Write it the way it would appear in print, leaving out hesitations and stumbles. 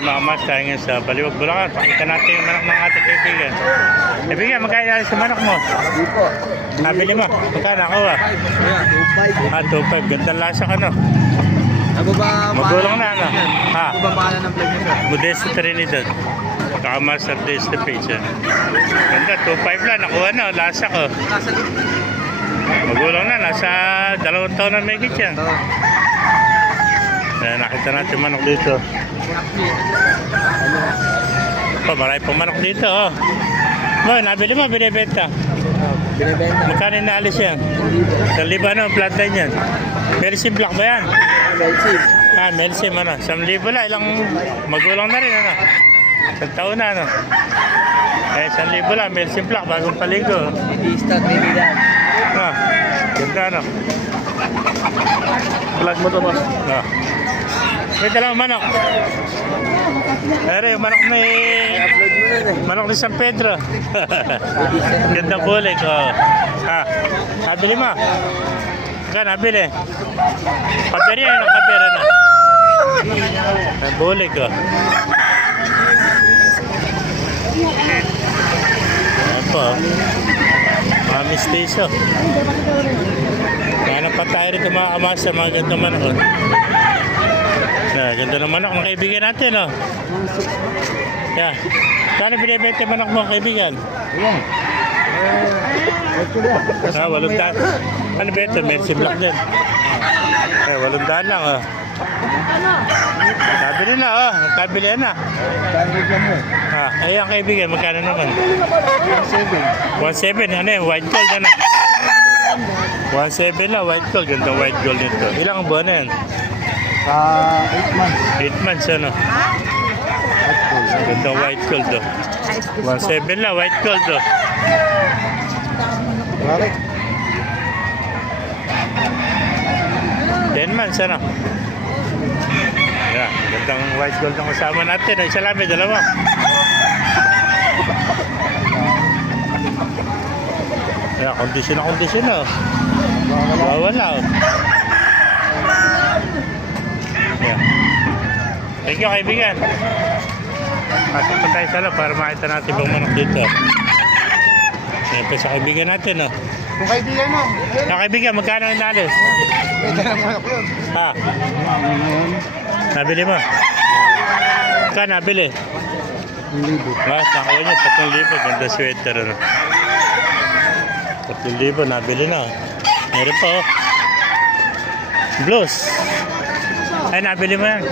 morning mga mas, tayo ngayon sa Baliwag, Bulacan. Pakita natin yung manok ng ating kaibigan. Kaibigan, magkaya sa manok mo? Hindi po. Nabili mo? Magkano ako ah? 2.5. Gandang lasa ka no? Magulang na ano? Ha? Nababahala ng vlog niya, sir. Modesto Trinidad. Saka Master Taste Page. Ganda, 2.5 lang. Nakuha na, lasa ko. Nasa loob. Magulang na, nasa 2 taon na may yan. Nakita natin manok dito. Marami pang manok dito. Oh. Boy, nabili mo, binibenta. Binibenta. Magkano inaalis yan? Sa Libano, flatline yan. Melsim Black ba yan? Melsim. Melsim ano. 1,000 lang, ilang magulang na rin ano. 1 taon na ano. 1,000 lang, Melsim Black, bagong paligo. Lista, Trinidad. Ganda ano. Vlog mo to, boss. May dalawang manok. Pero yung manok ni... Upload mo na eh. Manok ni San Pedro. Gandang bulik. Nabili mo? Saan nabili? Kapere yan. Kapere na. Bulik oh. Ayan po. Mga mistiso. Kaya pa tayo rito mga kamasa. Mga gandang manok. Ganda ng manok ng kaibigan natin oh. Yeah. Kano binibenta manok mo kaibigan? Ayan. 800. Ano ba ito? Mercy Black din. 800 lang oh. Nabili na oh. Nagkabili na. Ayan kaibigan, magkano naman? 1.7. Ano yun? White gold ano? 1.7 na white gold. Ganda white gold nito. Ilang buwan na yan? 8 months. 8 months ano? Ganda white gold oh. 1.7 na white gold oh. Correct. 10 months ano? Yeah, gandang white gold ang kasama natin. Isa lang, may dalawa. Yeah, kondisyon oh. Wala oh. Yeah. Thank you kaibigan. Pasok pa tayo sa loob para makita natin bang manok dito. Ayan pa sa kaibigan natin oh. Kung kaibigan mo. Kaibigan, magkano ang inalis? May dalang manok yun. Nabili mo? Magkano nabili? 1,000. Nakuha niya 3,000. Ganda sweater ano. 3,000 nabili na. Meron pa oh. Blues. Ay, nabili mo yan.